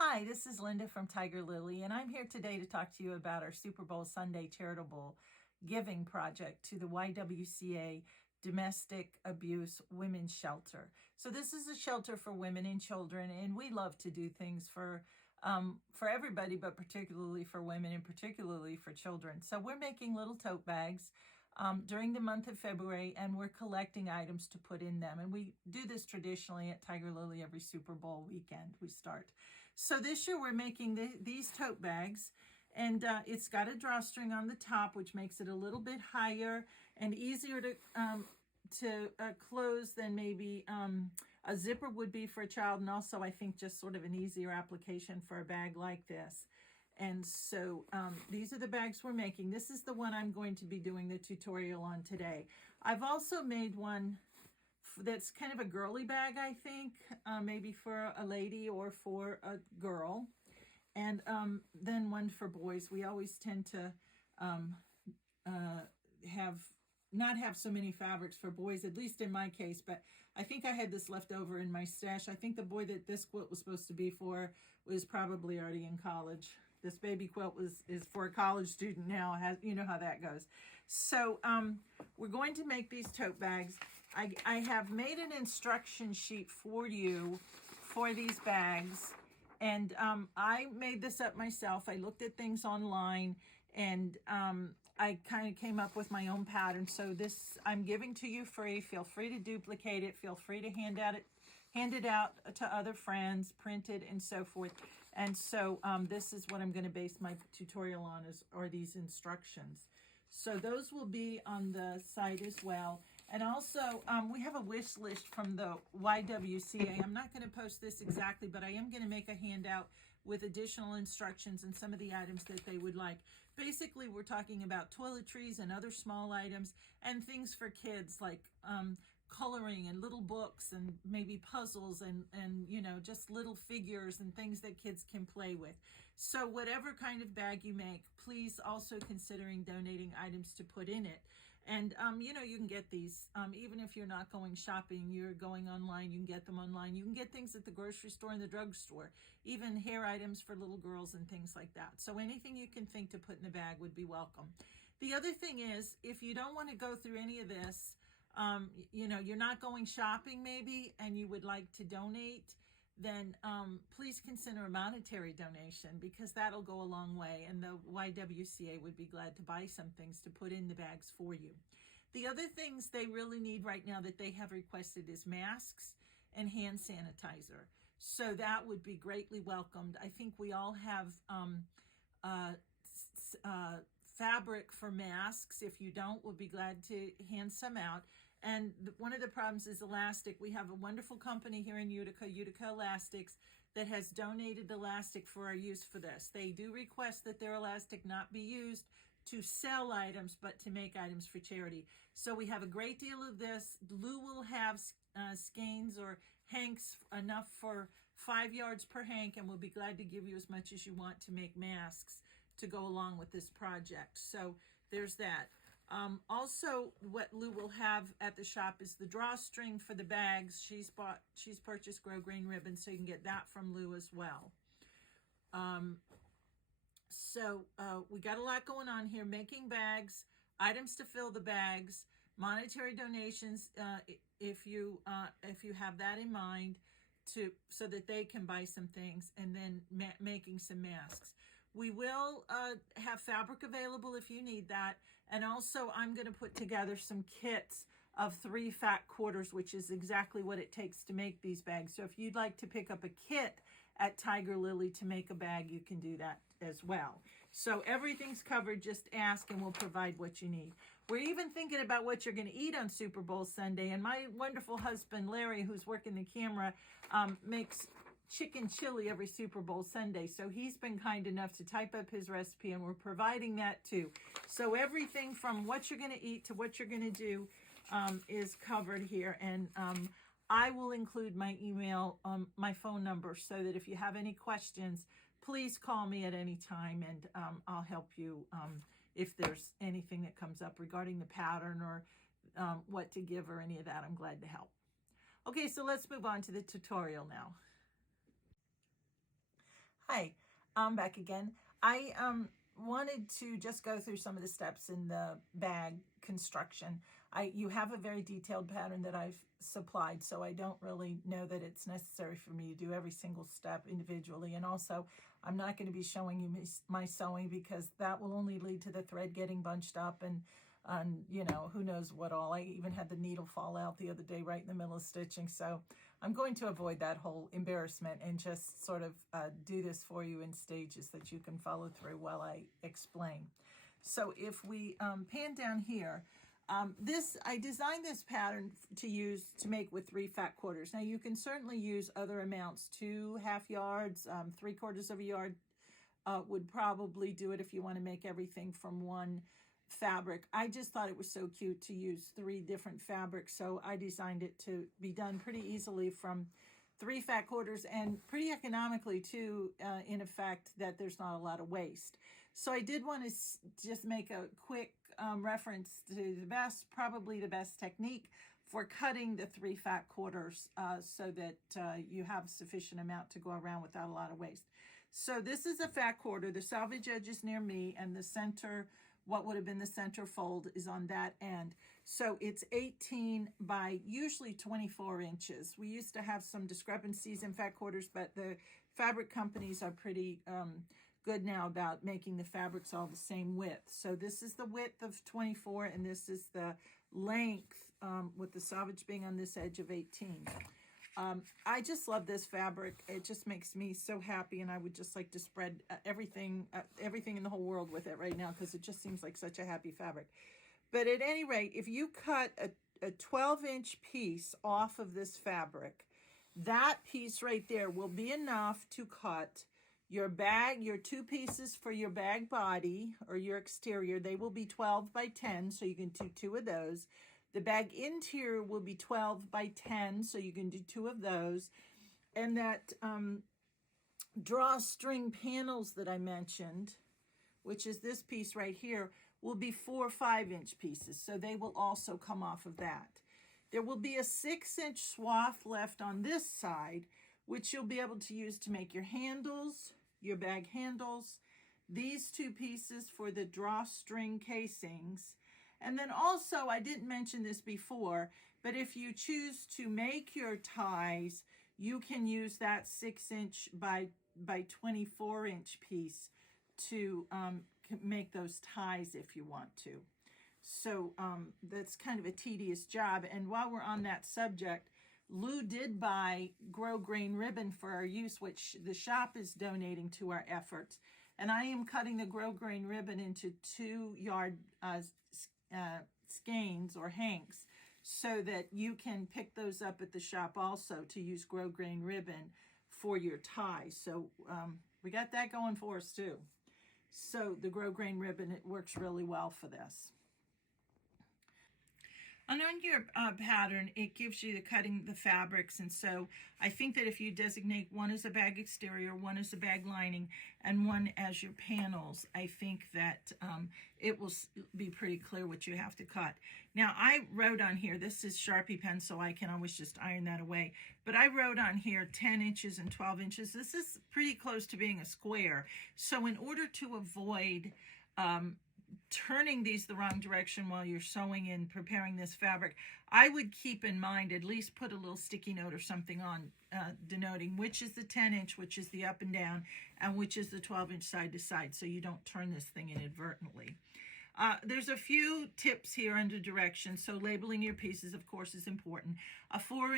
Hi, this is Linda from Tiger Lily, and I'm here today to talk to you about our Super Bowl Sunday charitable giving project to the YWCA Domestic Abuse Women's Shelter. So this is a shelter for women and children, and we love to do things for everybody, but particularly for women and particularly for children. So we're making little tote bags during the month of February, and we're collecting items to put in them. And we do this traditionally at Tiger Lily every Super Bowl weekend we start. So this year we're making these tote bags, and it's got a drawstring on the top, which makes it a little bit higher and easier to close than maybe a zipper would be for a child, and also I think just sort of an easier application for a bag like this. And so these are the bags we're making. This is the one I'm going to be doing the tutorial on today. I've also made one that's kind of a girly bag, I think, maybe for a lady or for a girl. And then one for boys. We always tend to not have so many fabrics for boys, at least in my case, but I think I had this left over in my stash. I think the boy that this quilt was supposed to be for was probably already in college. This baby quilt is for a college student now. You know how that goes. So we're going to make these tote bags. I have made an instruction sheet for you for these bags. And I made this up myself. I looked at things online, and I kind of came up with my own pattern. So this I'm giving to you free. Feel free to duplicate it. Feel free to hand it out to other friends, print it, and so forth. And so this is what I'm going to base my tutorial on are these instructions. So those will be on the site as well. And also, we have a wish list from the YWCA. I'm not going to post this exactly, but I am going to make a handout with additional instructions and some of the items that they would like. Basically, we're talking about toiletries and other small items and things for kids like coloring and little books and maybe puzzles and you know, just little figures and things that kids can play with. So whatever kind of bag you make, please also considering donating items to put in it. And you know, you can get these even if you're not going shopping, you're going online, you can get them online. You can get things at the grocery store and the drugstore, even hair items for little girls and things like that. So anything you can think to put in the bag would be welcome. The other thing is, if you don't want to go through any of this, you know, you're not going shopping maybe, and you would like to donate, then please consider a monetary donation, because that'll go a long way, and the YWCA would be glad to buy some things to put in the bags for you. The other things they really need right now that they have requested is masks and hand sanitizer. So that would be greatly welcomed. I think we all have fabric for masks. If you don't, we'll be glad to hand some out. And one of the problems is elastic. We have a wonderful company here in Utica, Utica Elastics, that has donated elastic for our use for this. They do request that their elastic not be used to sell items, but to make items for charity. So we have a great deal of this. Lou will have skeins or hanks enough for 5 yards per hank, and we'll be glad to give you as much as you want to make masks to go along with this project. So there's that. Also, what Lou will have at the shop is the drawstring for the bags. She's purchased grosgrain ribbon, so you can get that from Lou as well. So we got a lot going on here: making bags, items to fill the bags, monetary donations if you have that in mind, so that they can buy some things, and then making some masks. We will have fabric available if you need that. And also, I'm going to put together some kits of 3 fat quarters, which is exactly what it takes to make these bags. So if you'd like to pick up a kit at Tiger Lily to make a bag, you can do that as well. So everything's covered. Just ask and we'll provide what you need. We're even thinking about what you're going to eat on Super Bowl Sunday. And my wonderful husband, Larry, who's working the camera, makes chicken chili every Super Bowl Sunday. So he's been kind enough to type up his recipe, and we're providing that too. So everything from what you're going to eat to what you're going to do is covered here. And I will include my email, my phone number, so that if you have any questions, please call me at any time, and I'll help you if there's anything that comes up regarding the pattern or what to give or any of that. I'm glad to help. Okay, so let's move on to the tutorial now. I'm back again. I wanted to just go through some of the steps in the bag construction. You have a very detailed pattern that I've supplied, so I don't really know that it's necessary for me to do every single step individually. And also, I'm not going to be showing you my sewing because that will only lead to the thread getting bunched up and you know, who knows what all. I even had the needle fall out the other day right in the middle of stitching. So I'm going to avoid that whole embarrassment and just sort of do this for you in stages that you can follow through while I explain. So if we pan down here, I designed this pattern to make with 3 fat quarters. Now you can certainly use other amounts, 2.5 yards, 3/4 of a yard would probably do it if you want to make everything from one fabric. I just thought it was so cute to use 3 different fabrics, so I designed it to be done pretty easily from 3 fat quarters and pretty economically too, in effect that there's not a lot of waste. So I did want to just make a quick reference to probably the best technique for cutting the 3 fat quarters so that you have sufficient amount to go around without a lot of waste. So this is a fat quarter. The selvage edge is near me, and the center, what would have been the center fold, is on that end. So it's 18 by usually 24 inches. We used to have some discrepancies in fat quarters, but the fabric companies are pretty good now about making the fabrics all the same width. So this is the width of 24, and this is the length with the selvage being on this edge of 18. I just love this fabric. It just makes me so happy, and I would just like to spread everything in the whole world with it right now because it just seems like such a happy fabric. But at any rate, if you cut a 12-inch piece off of this fabric, that piece right there will be enough to cut your bag, your 2 pieces for your bag body or your exterior. They will be 12 by 10, so you can do 2 of those. The bag interior will be 12 by 10, so you can do 2 of those. And that drawstring panels that I mentioned, which is this piece right here, will be 4 5-inch pieces, so they will also come off of that. There will be a 6-inch swath left on this side, which you'll be able to use to make your handles, your bag handles, these 2 pieces for the drawstring casings. And then also, I didn't mention this before, but if you choose to make your ties, you can use that 6-inch by 24-inch piece to make those ties if you want to. So that's kind of a tedious job. And while we're on that subject, Lou did buy grosgrain ribbon for our use, which the shop is donating to our efforts. And I am cutting the grosgrain ribbon into 2-yard skeins or hanks so that you can pick those up at the shop also to use grosgrain ribbon for your ties. So we got that going for us too. So the grosgrain ribbon, it works really well for this. And on your pattern, it gives you the cutting the fabrics. And so I think that if you designate one as a bag exterior, one as a bag lining, and one as your panels, I think that it will be pretty clear what you have to cut. Now, I wrote on here, this is Sharpie pen, so I can always just iron that away. But I wrote on here 10 inches and 12 inches. This is pretty close to being a square. So in order to avoid turning these the wrong direction while you're sewing and preparing this fabric, I would keep in mind, at least put a little sticky note or something on denoting which is the 10-inch, which is the up and down, and which is the 12-inch side to side, so you don't turn this thing inadvertently. There's a few tips here under directions. So labeling your pieces, of course, is important. A 1/4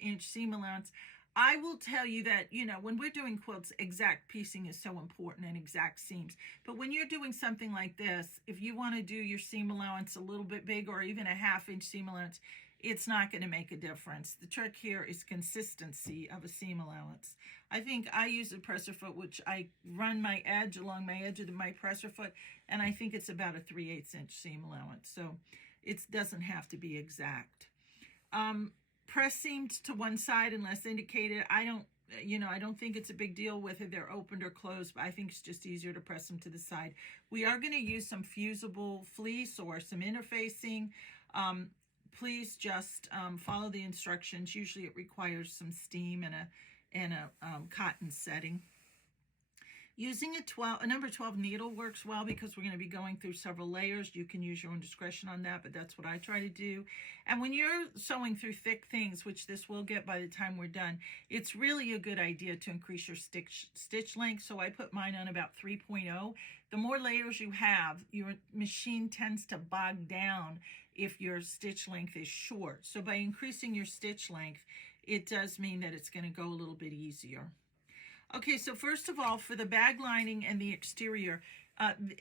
inch seam allowance. I will tell you that, you know, when we're doing quilts, exact piecing is so important and exact seams. But when you're doing something like this, if you want to do your seam allowance a little bit big or even a 1/2 inch seam allowance, it's not going to make a difference. The trick here is consistency of a seam allowance. I think I use a presser foot, which I run my edge along my edge of my presser foot, and I think it's about a 3/8 inch seam allowance. So it doesn't have to be exact. Press seams to one side unless indicated. I don't think it's a big deal whether they're opened or closed, but I think it's just easier to press them to the side. We are going to use some fusible fleece or some interfacing. Please just follow the instructions. Usually it requires some steam and and a cotton setting. Using a number 12 needle works well because we're going to be going through several layers. You can use your own discretion on that, but that's what I try to do. And when you're sewing through thick things, which this will get by the time we're done, it's really a good idea to increase your stitch length. So I put mine on about 3.0. The more layers you have, your machine tends to bog down if your stitch length is short. So by increasing your stitch length, it does mean that it's going to go a little bit easier. Okay, so first of all, for the bag lining and the exterior,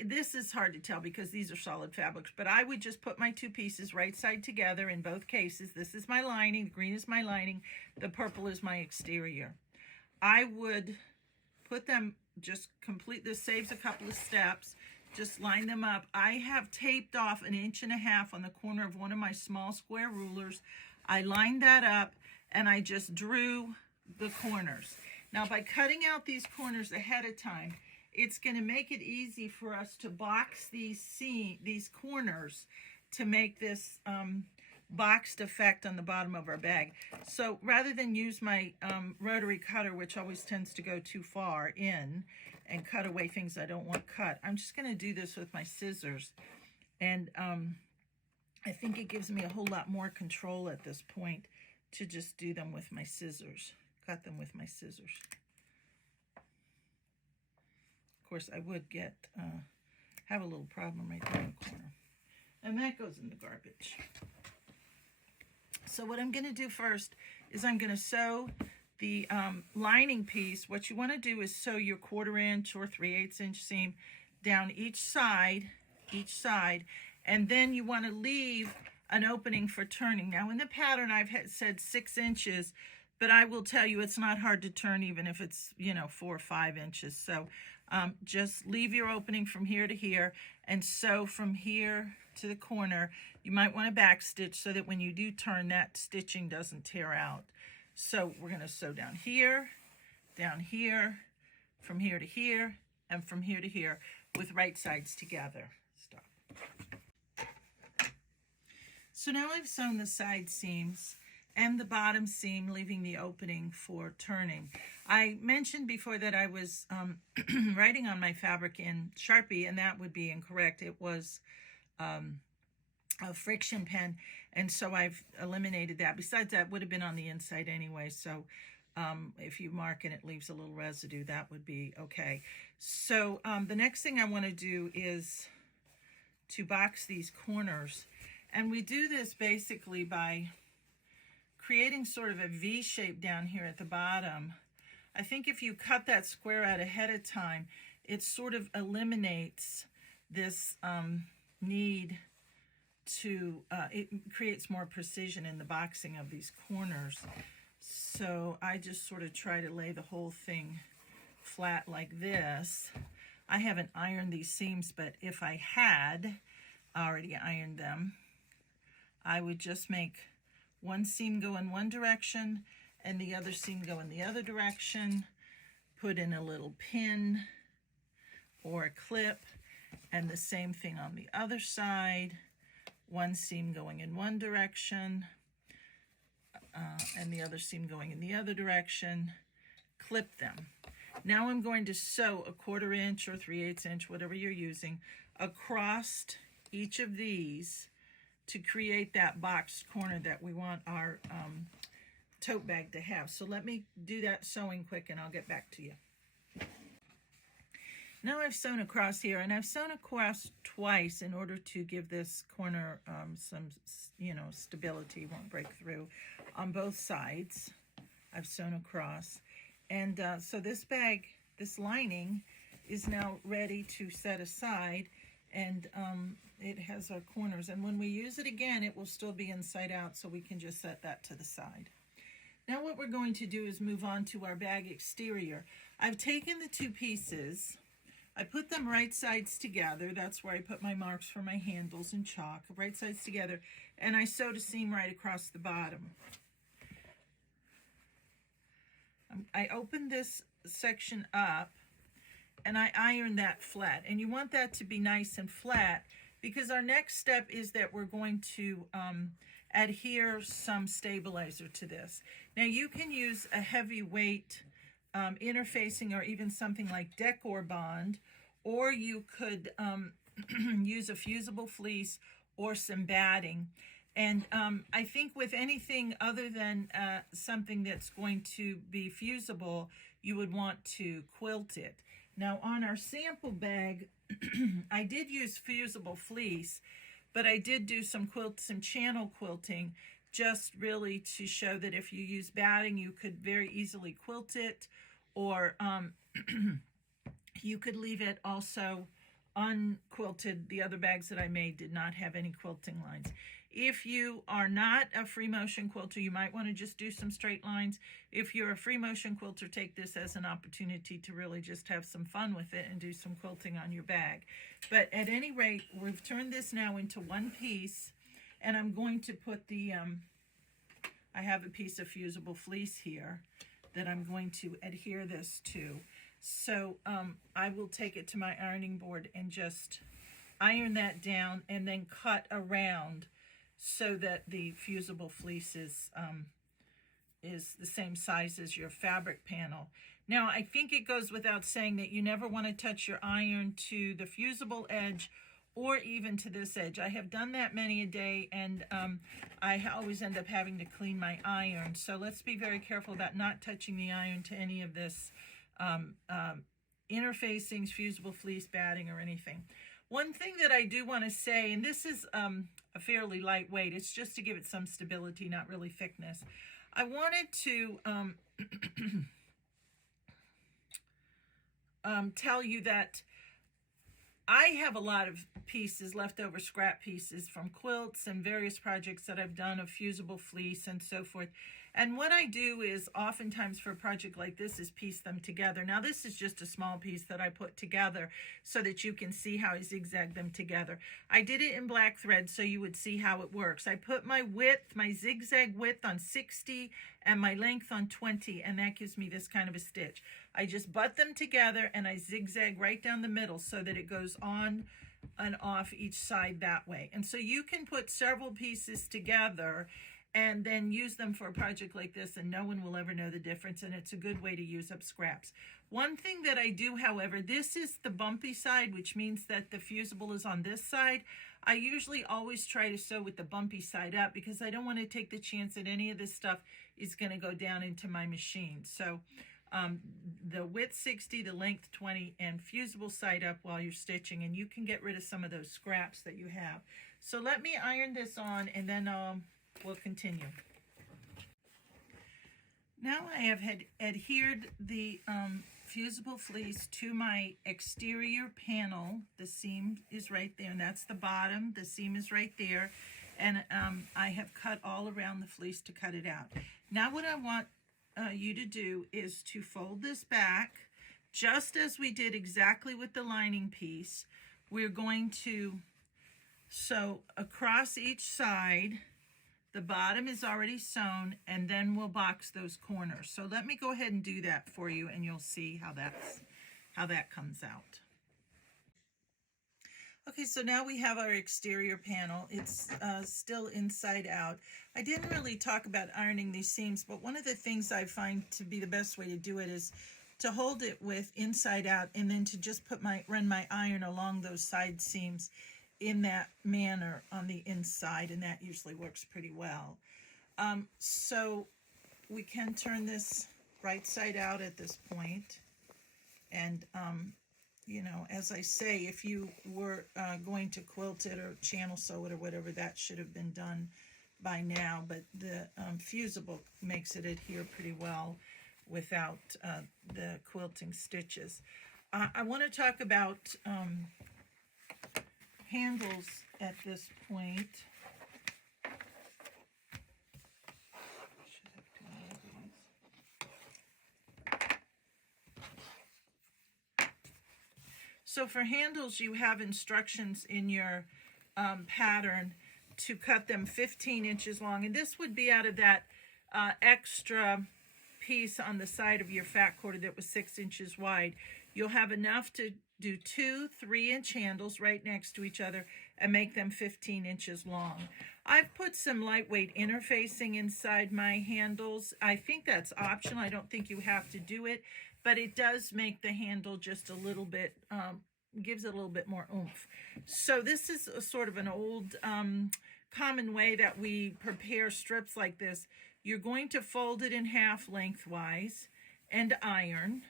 this is hard to tell because these are solid fabrics, but I would just put my two pieces right side together in both cases. This is my lining, the green is my lining, the purple is my exterior. I would put them, just complete, this saves a couple of steps, just line them up. I have taped off 1.5 inches on the corner of one of my small square rulers. I lined that up and I just drew the corners. Now, by cutting out these corners ahead of time, it's going to make it easy for us to box these corners to make this boxed effect on the bottom of our bag. So rather than use my rotary cutter, which always tends to go too far in and cut away things I don't want cut, I'm just going to do this with my scissors. And I think it gives me a whole lot more control at this point to just do them with my scissors. Cut them with my scissors. Of course, I would have a little problem right there in the corner. And that goes in the garbage. So what I'm going to do first is I'm going to sew the lining piece. What you want to do is sew your 1/4 inch or 3/8 inch seam down each side, and then you want to leave an opening for turning. Now in the pattern I've said 6 inches, but I will tell you it's not hard to turn even if it's, 4 or 5 inches. So just leave your opening from here to here and sew from here to the corner. You might want to back stitch so that when you do turn, that stitching doesn't tear out. So we're going to sew down here, from here to here, and from here to here with right sides together. Stop. So now I've sewn the side seams and the bottom seam, leaving the opening for turning. I mentioned before that I was writing on my fabric in Sharpie, and that would be incorrect. It was a friction pen, and so I've eliminated that. Besides, that would have been on the inside anyway, so if you mark and it leaves a little residue, that would be okay. So the next thing I want to do is to box these corners, and we do this basically by creating sort of a V shape down here at the bottom. I think if you cut that square out ahead of time, it sort of eliminates this need to, it creates more precision in the boxing of these corners. So I just sort of try to lay the whole thing flat like this. I haven't ironed these seams, but if I had already ironed them, I would just make one seam go in one direction and the other seam go in the other direction, put in a little pin or a clip, and the same thing on the other side, one seam going in one direction and the other seam going in the other direction, clip them. Now I'm going to sew a 1/4 inch or 3/8 inch, whatever you're using, across each of these to create that boxed corner that we want our tote bag to have. So let me do that sewing quick and I'll get back to you. Now I've sewn across here, and I've sewn across twice in order to give this corner some, stability, won't break through on both sides. I've sewn across. And so this bag, this lining, is now ready to set aside, and it has our corners. And when we use it again, it will still be inside out, so we can just set that to the side. Now what we're going to do is move on to our bag exterior. I've taken the two pieces, I put them right sides together. That's where I put my marks for my handles in chalk, right sides together, and I sewed a seam right across the bottom. I opened this section up and I ironed that flat, and you want that to be nice and flat because our next step is that we're going to adhere some stabilizer to this. Now you can use a heavyweight interfacing or even something like Decor Bond, or you could use a fusible fleece or some batting. And I think with anything other than something that's going to be fusible, you would want to quilt it. Now on our sample bag, I did use fusible fleece, but I did do some channel quilting, just really to show that if you use batting, you could very easily quilt it, or you could leave it also unquilted. The other bags that I made did not have any quilting lines. If you are not a free motion quilter, you might want to just do some straight lines. If you're a free motion quilter, take this as an opportunity to really just have some fun with it and do some quilting on your bag. But at any rate, we've turned this now into one piece, and I'm going to put the, I have a piece of fusible fleece here that I'm going to adhere this to. So I will take it to my ironing board and just iron that down and then cut around so that the fusible fleece is the same size as your fabric panel. Now, I think it goes without saying that you never want to touch your iron to the fusible edge or even to this edge. I have done that many a day, and I always end up having to clean my iron. So let's be very careful about not touching the iron to any of this interfacings, fusible fleece, batting, or anything. One thing that I do want to say, and this is a fairly lightweight, it's just to give it some stability, not really thickness. I wanted to tell you that I have a lot of pieces, leftover scrap pieces from quilts and various projects that I've done of fusible fleece and so forth. And what I do is oftentimes for a project like this is piece them together. Now this is just a small piece that I put together so that you can see how I zigzag them together. I did it in black thread so you would see how it works. I put my width, my zigzag width on 60 and my length on 20, and that gives me this kind of a stitch. I just butt them together and I zigzag right down the middle so that it goes on and off each side that way. And so you can put several pieces together and then use them for a project like this, and no one will ever know the difference, and it's a good way to use up scraps. One thing that I do, however, this is the bumpy side, which means that the fusible is on this side. I usually always try to sew with the bumpy side up because I don't want to take the chance that any of this stuff is going to go down into my machine. So the width 60, the length 20, and fusible side up while you're stitching, and you can get rid of some of those scraps that you have. So let me iron this on, and then we'll continue. Now I have adhered the fusible fleece to my exterior panel. The seam is right there, and that's the bottom. The seam is right there, and I have cut all around the fleece to cut it out. Now what I want you to do is to fold this back, just as we did exactly with the lining piece. We're going to sew across each side. The bottom is already sewn, and then we'll box those corners. So let me go ahead and do that for you, and you'll see how that comes out. Okay, so now we have our exterior panel. It's still inside out. I didn't really talk about ironing these seams, but one of the things I find to be the best way to do it is to hold it with inside out, and then to just run my iron along those side seams in that manner on the inside, and that usually works pretty well. So we can turn this right side out at this point, and you know, as I say, if you were going to quilt it or channel sew it or whatever, that should have been done by now, but the fusible makes it adhere pretty well without the quilting stitches. I want to talk about handles at this point. So for handles, you have instructions in your pattern to cut them 15 inches long, and this would be out of that extra piece on the side of your fat quarter that was 6 inches wide, you'll have enough to do 2 3-inch handles right next to each other and make them 15 inches long. I've put some lightweight interfacing inside my handles. I think that's optional. I don't think you have to do it, but it does make the handle just a little bit, gives it a little bit more oomph. So this is a sort of an old common way that we prepare strips like this. You're going to fold it in half lengthwise and iron.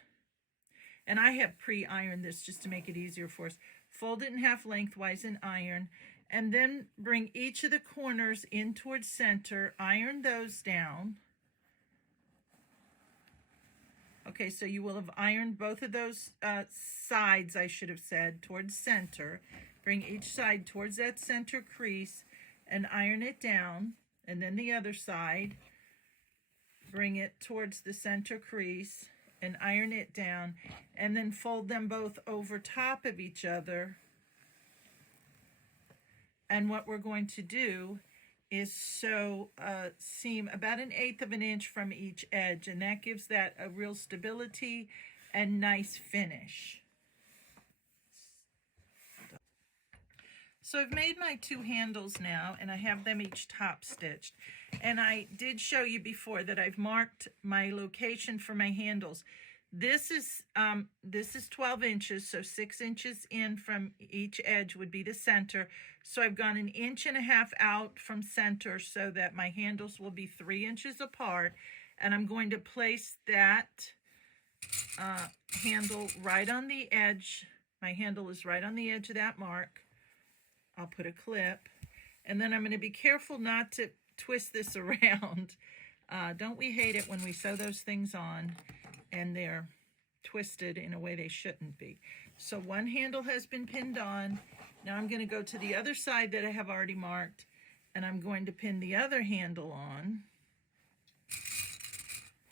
And I have pre-ironed this just to make it easier for us. Fold it in half lengthwise and iron, and then bring each of the corners in towards center, iron those down. Okay, so you will have ironed both of those sides, I should have said, towards center. Bring each side towards that center crease and iron it down, and then the other side, bring it towards the center crease and iron it down, and then fold them both over top of each other. And what we're going to do is sew a seam about 1/8 of an inch from each edge, and that gives that a real stability and nice finish. So I've made my 2 handles now, and I have them each top stitched. And I did show you before that I've marked my location for my handles. This is 12 inches, so 6 inches in from each edge would be the center. So I've gone 1.5 inches out from center so that my handles will be 3 inches apart. And I'm going to place that handle right on the edge. My handle is right on the edge of that mark. I'll put a clip, and then I'm going to be careful not to twist this around. Don't we hate it when we sew those things on and they're twisted in a way they shouldn't be? So one handle has been pinned on. Now I'm going to go to the other side that I have already marked, and I'm going to pin the other handle on.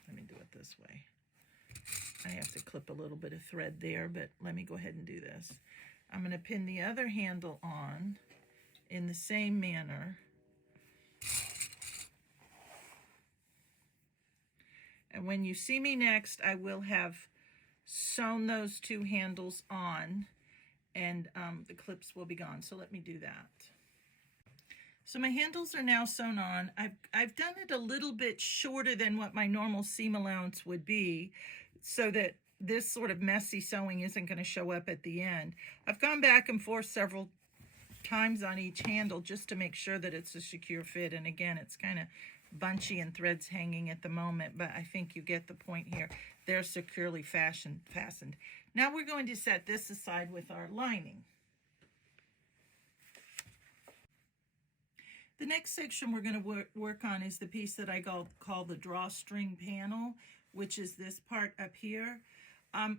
Let me do it this way. I have to clip a little bit of thread there, but let me go ahead and do this. I'm going to pin the other handle on in the same manner. And when you see me next, I will have sewn those 2 handles on, and the clips will be gone. So let me do that. So my handles are now sewn on. I've done it a little bit shorter than what my normal seam allowance would be, so that this sort of messy sewing isn't going to show up at the end. I've gone back and forth several times on each handle just to make sure that it's a secure fit. And again, it's kind of bunchy and threads hanging at the moment, but I think you get the point here. They're securely fastened. Now we're going to set this aside with our lining. The next section we're going to work on is the piece that I call the drawstring panel, which is this part up here.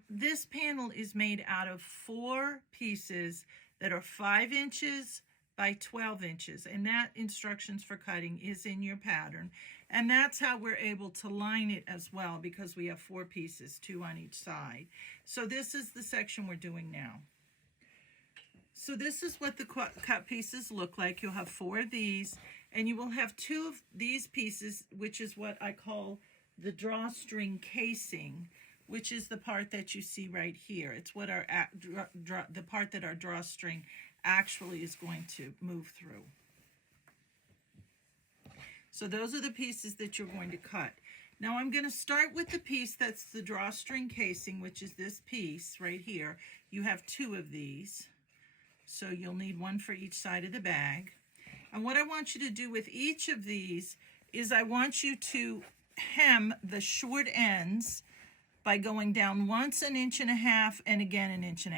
This panel is made out of 4 pieces that are 5 inches by 12 inches, and that instructions for cutting is in your pattern. And that's how we're able to line it as well, because we have 4 pieces, 2 on each side. So this is the section we're doing now. So this is what the cut pieces look like. You'll have 4 of these, and you will have 2 of these pieces, which is what I call the drawstring casing, which is the part that you see right here. It's what our the part that our drawstring actually is going to move through. So those are the pieces that you're going to cut. Now I'm going to start with the piece that's the drawstring casing, which is this piece right here. You have 2 of these, so you'll need 1 for each side of the bag. And what I want you to do with each of these is I want you to hem the short ends by going down once 1.5 inches and again 1.5 inches.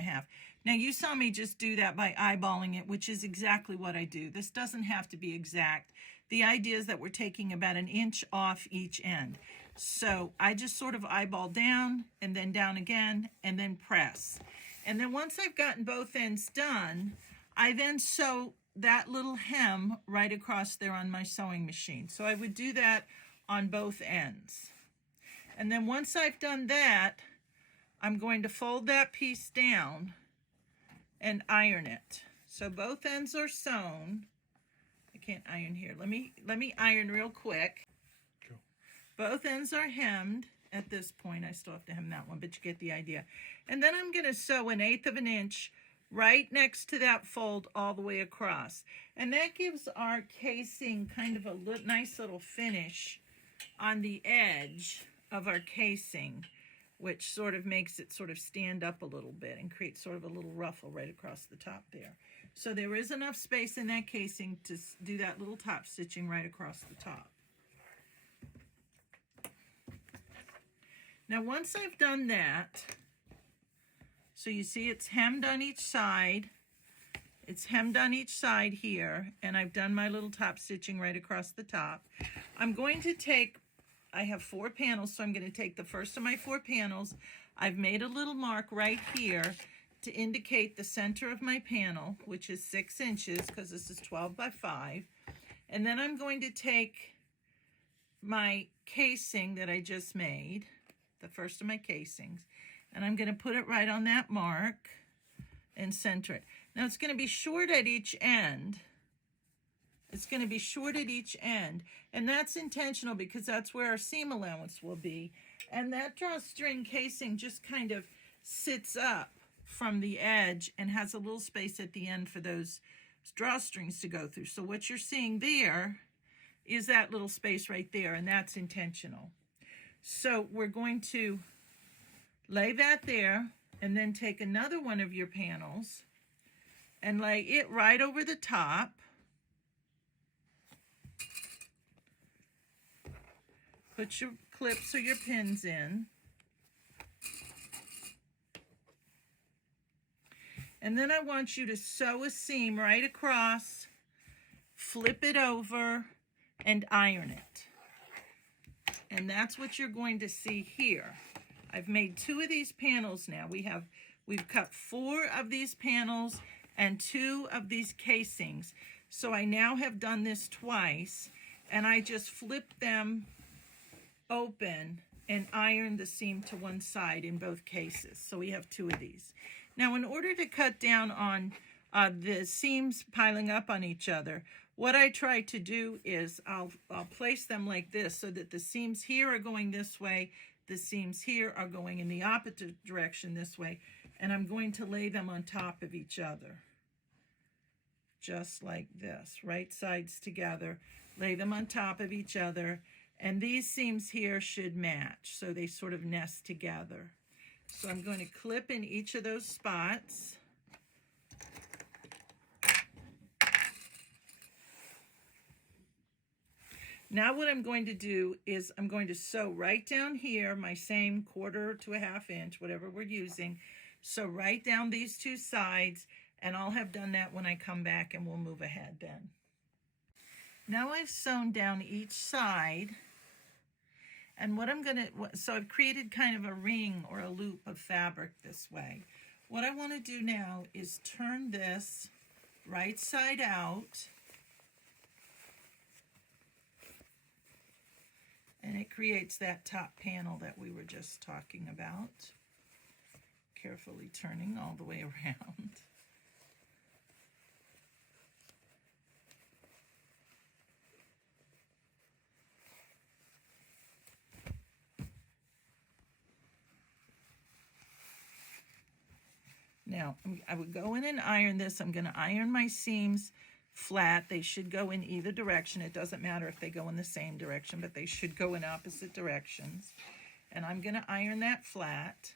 Now you saw me just do that by eyeballing it, which is exactly what I do. This doesn't have to be exact. The idea is that we're taking about 1 inch off each end. So I just sort of eyeball down and then down again and then press. And then once I've gotten both ends done, I then sew that little hem right across there on my sewing machine. So I would do that on both ends. And then once I've done that, I'm going to fold that piece down and iron it. So both ends are sewn. I can't iron here. Let me iron real quick. Both ends are hemmed, at this point. I still have to hem that one, but you get the idea. And then I'm going to sew 1/8 of an inch right next to that fold all the way across. And that gives our casing kind of a nice little finish on the edge of our casing, which sort of makes it sort of stand up a little bit and create sort of a little ruffle right across the top there. So there is enough space in that casing to do that little top stitching right across the top. Now once I've done that, so you see it's hemmed on each side, it's hemmed on each side here, and I've done my little top stitching right across the top. I'm going to take, I have 4 panels, so I'm going to take the first of my 4 panels. I've made a little mark right here to indicate the center of my panel, which is 6 inches because this is 12 by 5. And then I'm going to take my casing that I just made, the first of my casings, and I'm going to put it right on that mark and center it. Now it's going to be short at each end. It's going to be short at each end, and that's intentional because that's where our seam allowance will be. And that drawstring casing just kind of sits up from the edge and has a little space at the end for those drawstrings to go through. So what you're seeing there is that little space right there, and that's intentional. So we're going to lay that there and then take another one of your panels and lay it right over the top. Put your clips or your pins in. And then I want you to sew a seam right across, flip it over, and iron it. And that's what you're going to see here. I've made 2 of these panels now. We've cut 4 of these panels and 2 of these casings. So I now have done this twice, and I just flipped them open and ironed the seam to one side in both cases. So we have 2 of these. Now, in order to cut down on the seams piling up on each other, what I try to do is I'll place them like this so that the seams here are going this way, the seams here are going in the opposite direction this way, and I'm going to lay them on top of each other. Just like this, right sides together, lay them on top of each other, and these seams here should match, so they sort of nest together. So I'm going to clip in each of those spots. Now what I'm going to do is I'm going to sew right down here, my same 1/4 to 1/2 inch, whatever we're using. So right down these 2 sides, and I'll have done that when I come back, and we'll move ahead then. Now I've sewn down each side. And what I'm going to, so I've created kind of a ring or a loop of fabric this way. What I want to do now is turn this right side out. And it creates that top panel that we were just talking about. Carefully turning all the way around. Now, I would go in and iron this. I'm going to iron my seams flat. They should go in either direction. It doesn't matter if they go in the same direction, but they should go in opposite directions. And I'm going to iron that flat.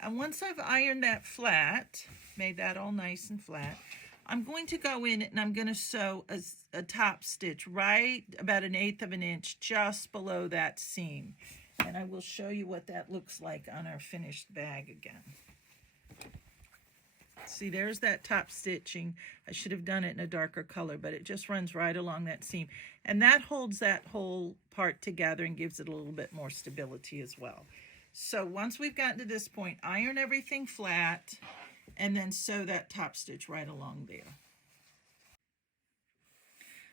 And once I've ironed that flat, made that all nice and flat, I'm going to go in and I'm going to sew a top stitch right about 1/8 of an inch just below that seam. And I will show you what that looks like on our finished bag again. See, there's that top stitching. I should have done it in a darker color, but it just runs right along that seam. And that holds that whole part together and gives it a little bit more stability as well. So once we've gotten to this point, iron everything flat and then sew that top stitch right along there.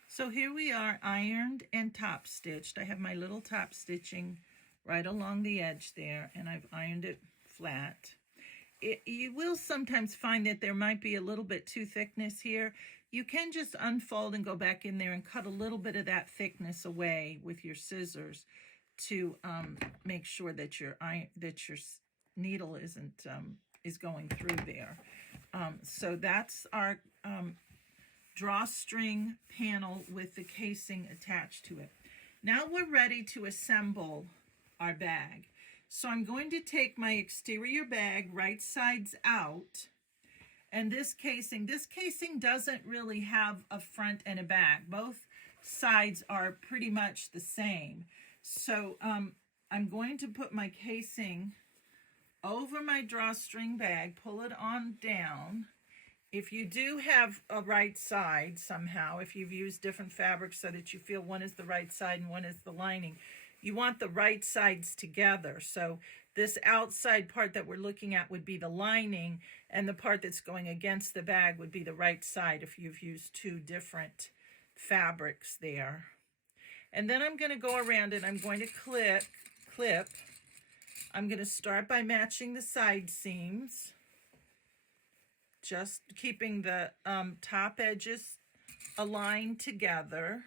So here we are, ironed and top stitched. I have my little top stitching right along the edge there, and I've ironed it flat. You will sometimes find that there might be a little bit too thickness here. You can just unfold and go back in there and cut a little bit of that thickness away with your scissors. to make sure that your needle isn't is going through there. So that's our drawstring panel with the casing attached to it. Now we're ready to assemble our bag. So I'm going to take my exterior bag right sides out, and this casing doesn't really have a front and a back. Both sides are pretty much the same. So I'm going to put my casing over my drawstring bag, pull it on down. If you do have a right side somehow, if you've used different fabrics so that you feel one is the right side and one is the lining, you want the right sides together. So this outside part that we're looking at would be the lining, and the part that's going against the bag would be the right side if you've used two different fabrics there. And then I'm going to go around and I'm going to clip. I'm going to start by matching the side seams, just keeping the top edges aligned together.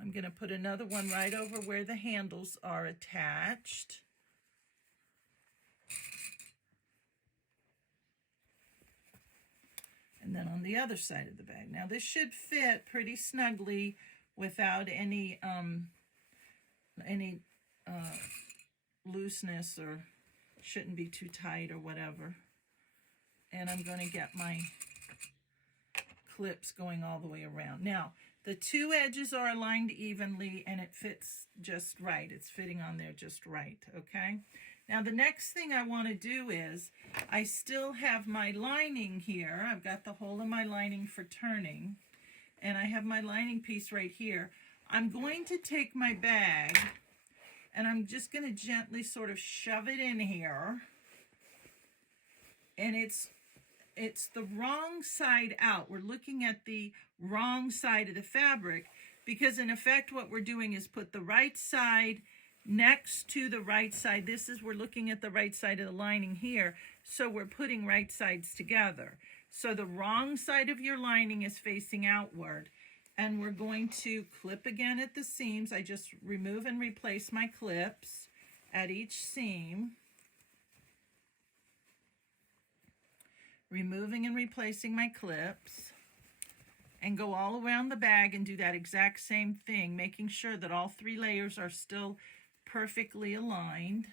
I'm going to put another one right over where the handles are attached. And then on the other side of the bag. Now this should fit pretty snugly without any looseness, or shouldn't be too tight or whatever. And I'm going to get my clips going all the way around. Now the two edges are aligned evenly and it fits just right. It's fitting on there just right, okay? Now the next thing I want to do is, I still have my lining here. I've got the hole in my lining for turning, and I have my lining piece right here. I'm going to take my bag and I'm just going to gently sort of shove it in here, and it's the wrong side out. We're looking at the wrong side of the fabric, because in effect what we're doing is put the right side next to the right side. We're looking at the right side of the lining here, so we're putting right sides together. So the wrong side of your lining is facing outward, and we're going to clip again at the seams. I just remove and replace my clips at each seam, removing and replacing my clips, and go all around the bag and do that exact same thing, making sure that all three layers are still perfectly aligned.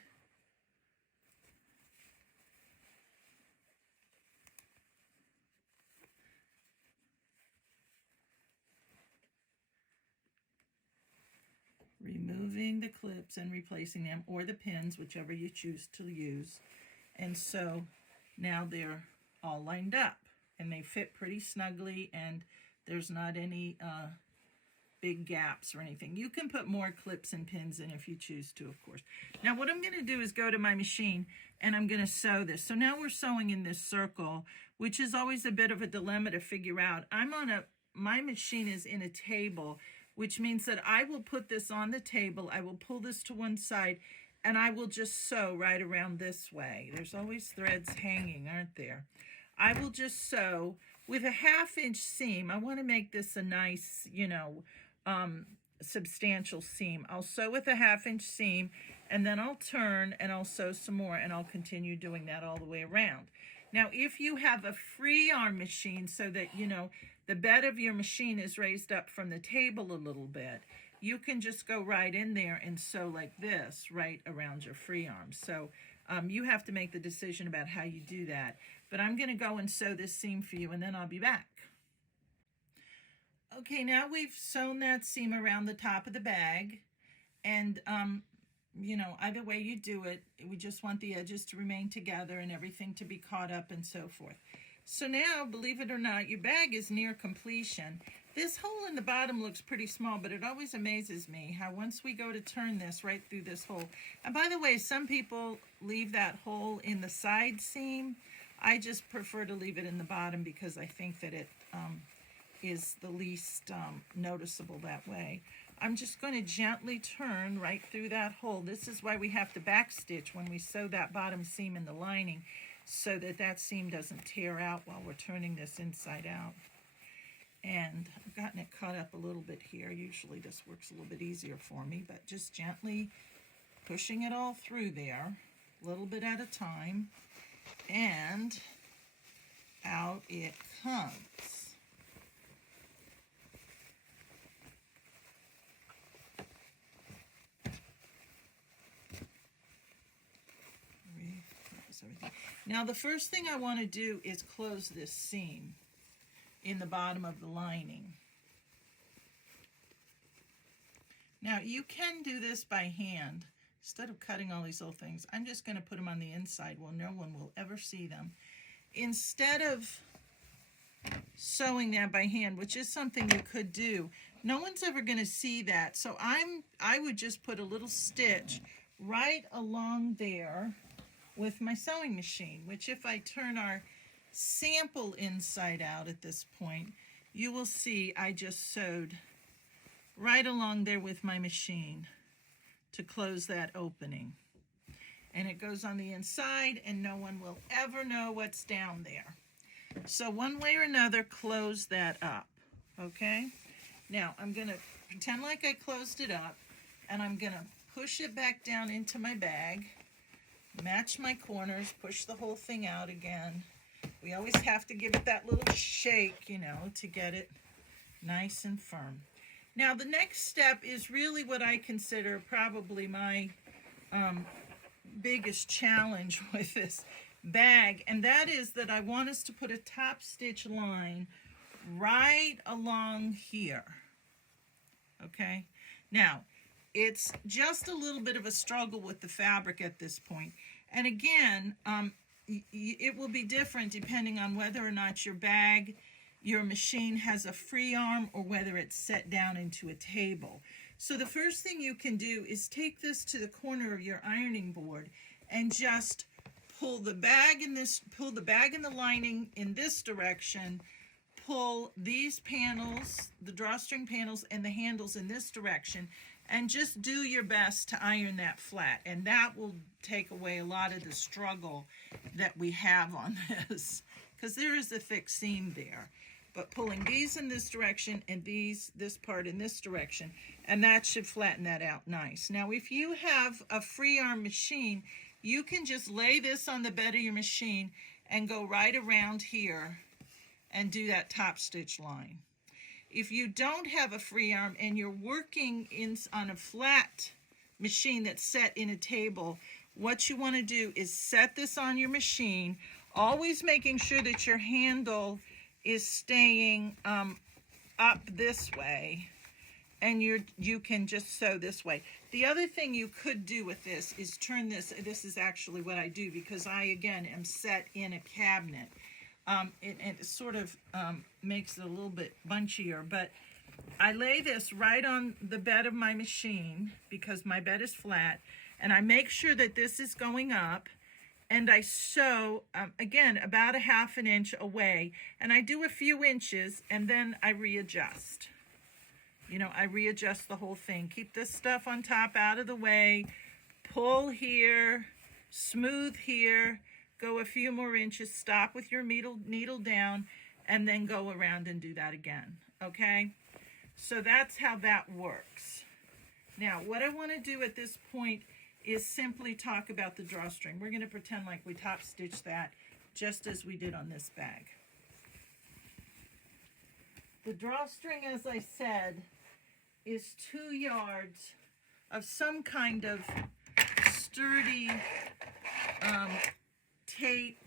Removing the clips and replacing them, or the pins, whichever you choose to use. And so now they're all lined up and they fit pretty snugly, and there's not any big gaps or anything. You can put more clips and pins in if you choose to, of course. Now what I'm going to do is go to my machine and I'm going to sew this. So now we're sewing in this circle, which is always a bit of a dilemma to figure out. My machine is in a table, which means that I will put this on the table, I will pull this to one side, and I will just sew right around this way. There's always threads hanging, aren't there? I will just sew with a 1/2 inch seam. I want to make this a nice, substantial seam. I'll sew with a 1/2 inch seam, and then I'll turn and I'll sew some more, and I'll continue doing that all the way around. Now, if you have a free arm machine, so that, the bed of your machine is raised up from the table a little bit, you can just go right in there and sew like this right around your free arm. So you have to make the decision about how you do that. But I'm going to go and sew this seam for you, and then I'll be back. Okay, now we've sewn that seam around the top of the bag, and either way you do it, we just want the edges to remain together and everything to be caught up and so forth. So now, believe it or not, your bag is near completion. This hole in the bottom looks pretty small, but it always amazes me how once we go to turn this right through this hole, and by the way, some people leave that hole in the side seam. I just prefer to leave it in the bottom because I think that it is the least noticeable that way. I'm just going to gently turn right through that hole. This is why we have to back stitch when we sew that bottom seam in the lining, so that that seam doesn't tear out while we're turning this inside out. And I've gotten it caught up a little bit here. Usually this works a little bit easier for me, but just gently pushing it all through there, a little bit at a time, and out it comes. Now the first thing I want to do is close this seam in the bottom of the lining. Now you can do this by hand. Instead of cutting all these little things, I'm just going to put them on the inside where no one will ever see them. Instead of sewing that by hand, which is something you could do, no one's ever going to see that. So I would just put a little stitch right along there with my sewing machine, which if I turn our sample inside out at this point, you will see I just sewed right along there with my machine to close that opening. And it goes on the inside and no one will ever know what's down there. So one way or another, close that up, okay? Now I'm gonna pretend like I closed it up, and I'm gonna push it back down into my bag, match my corners, push the whole thing out again. We always have to give it that little shake, you know, to get it nice and firm. Now the next step is really what I consider probably my biggest challenge with this bag, and that is that I want us to put a top stitch line right along here, okay? Now it's just a little bit of a struggle with the fabric at this point, and again it will be different depending on whether or not your machine has a free arm or whether it's set down into a table. So the first thing you can do is take this to the corner of your ironing board and just pull the bag in the lining in this direction, pull these panels, the drawstring panels and the handles in this direction, and just do your best to iron that flat. And that will take away a lot of the struggle that we have on this, because there is a thick seam there. But pulling these in this direction and this part in this direction, and that should flatten that out nice. Now if you have a free arm machine, you can just lay this on the bed of your machine and go right around here and do that top stitch line. If you don't have a free arm and you're working on a flat machine that's set in a table, what you want to do is set this on your machine, always making sure that your handle is staying up this way, and you can just sew this way. The other thing you could do with this is turn this is actually what I do, because I again am set in a cabinet. It sort of makes it a little bit bunchier, but I lay this right on the bed of my machine because my bed is flat, and I make sure that this is going up, and I sew, again, about a ½ an inch away, and I do a few inches, and then I readjust. You know, I readjust the whole thing. Keep this stuff on top out of the way, pull here, smooth here, go a few more inches, stop with your needle down, and then go around and do that again, okay? So that's how that works. Now, what I want to do at this point is simply talk about the drawstring. We're going to pretend like we top stitch that just as we did on this bag. The drawstring, as I said, is 2 yards of some kind of sturdy tape,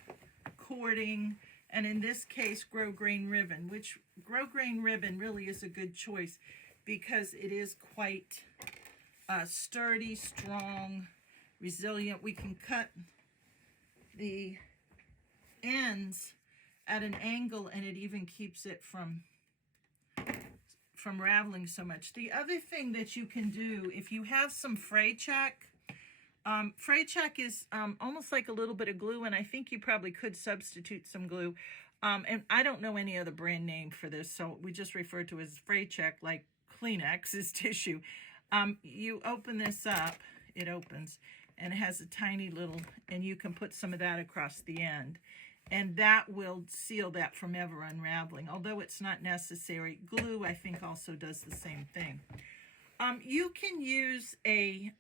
cording, and in this case grosgrain ribbon, which grosgrain ribbon really is a good choice because it is quite sturdy, strong, resilient. We can cut the ends at an angle and it even keeps it from raveling so much. The other thing that you can do, if you have some fray check is almost like a little bit of glue, and I think you probably could substitute some glue. And I don't know any other brand name for this, so we just refer to it as fray check, like Kleenex is tissue. You open this up, it opens, and it has a tiny little, and you can put some of that across the end. and that will seal that from ever unraveling, although it's not necessary. Glue, I think, also does the same thing. You can use a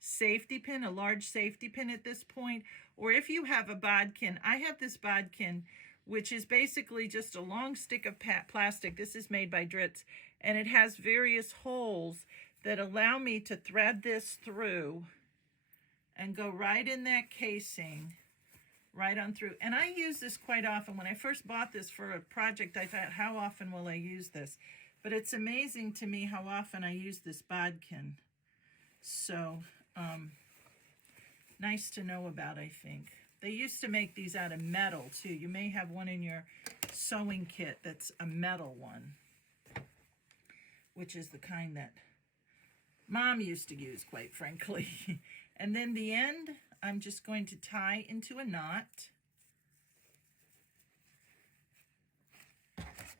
safety pin, a large safety pin at this point, or if you have a bodkin, I have this bodkin, which is basically just a long stick of plastic. This is made by Dritz, and it has various holes that allow me to thread this through and go right in that casing, right on through. And I use this quite often. When I first bought this for a project, I thought, how often will I use this? But it's amazing to me how often I use this bodkin. So, nice to know about, I think. They used to make these out of metal, too. You may have one in your sewing kit that's a metal one, which is the kind that Mom used to use, quite frankly. And then the end, I'm just going to tie into a knot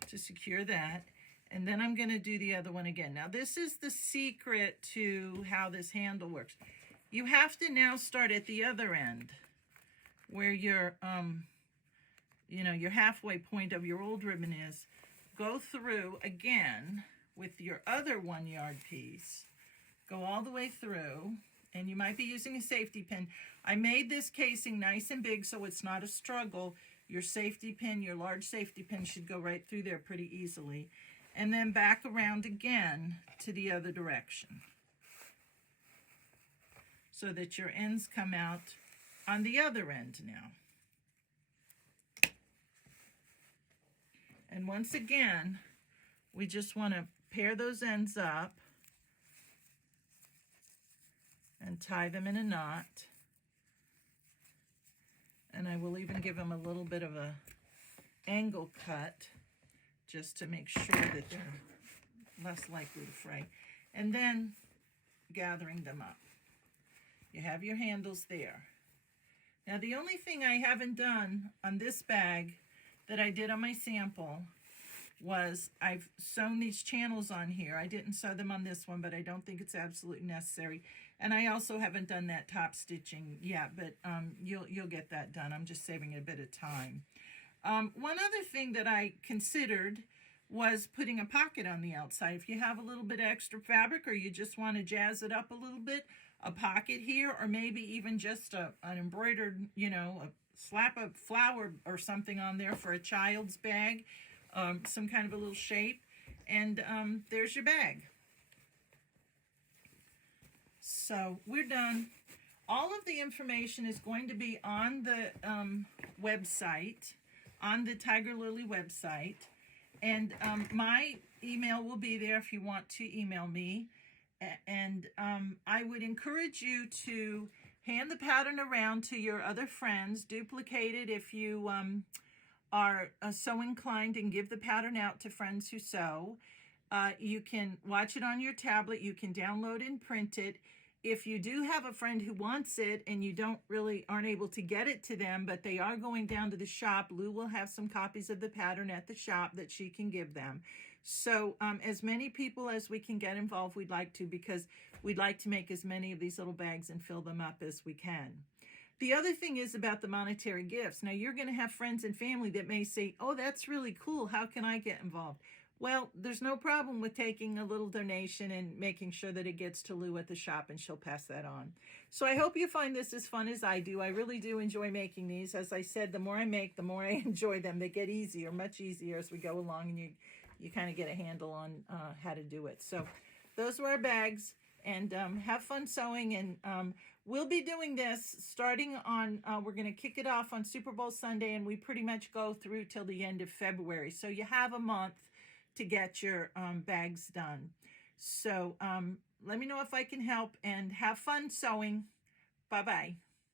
to secure that. And then I'm going to do the other one again. Now, this is the secret to how this handle works. You have to now start at the other end where your, your halfway point of your old ribbon is. Go through again with your other 1 yard piece. Go all the way through, and you might be using a safety pin. I made this casing nice and big so it's not a struggle. Your safety pin, your large safety pin, should go right through there pretty easily. And then back around again to the other direction, so that your ends come out on the other end now. And once again, we just want to pair those ends up and tie them in a knot. And I will even give them a little bit of a angle cut just to make sure that they're less likely to fray. And then gathering them up. You have your handles there. Now, the only thing I haven't done on this bag that I did on my sample was I've sewn these channels on here. I didn't sew them on this one, but I don't think it's absolutely necessary. And I also haven't done that top stitching yet, but you'll get that done. I'm just saving a bit of time. One other thing that I considered was putting a pocket on the outside. If you have a little bit of extra fabric or you just want to jazz it up a little bit, a pocket here, or maybe even just an embroidered, a slap of flower or something on there for a child's bag, some kind of a little shape, and there's your bag. So we're done. All of the information is going to be on the website, on the Tiger Lily website, and my email will be there if you want to email me. And I would encourage you to hand the pattern around to your other friends, duplicate it if you are so inclined, and give the pattern out to friends who sew. You can watch it on your tablet, you can download and print it. If you do have a friend who wants it and you aren't able to get it to them, but they are going down to the shop, Lou will have some copies of the pattern at the shop that she can give them. So as many people as we can get involved, we'd like to, because we'd like to make as many of these little bags and fill them up as we can. The other thing is about the monetary gifts. Now, you're going to have friends and family that may say, oh, that's really cool. How can I get involved? Well, there's no problem with taking a little donation and making sure that it gets to Lou at the shop, and she'll pass that on. So I hope you find this as fun as I do. I really do enjoy making these. As I said, the more I make, the more I enjoy them. They get easier, much easier as we go along, and you kind of get a handle on how to do it. So those were our bags, and have fun sewing. And we'll be doing this starting on, we're going to kick it off on Super Bowl Sunday, and we pretty much go through till the end of February. So you have a month to get your bags done. So let me know if I can help, and have fun sewing. Bye-bye.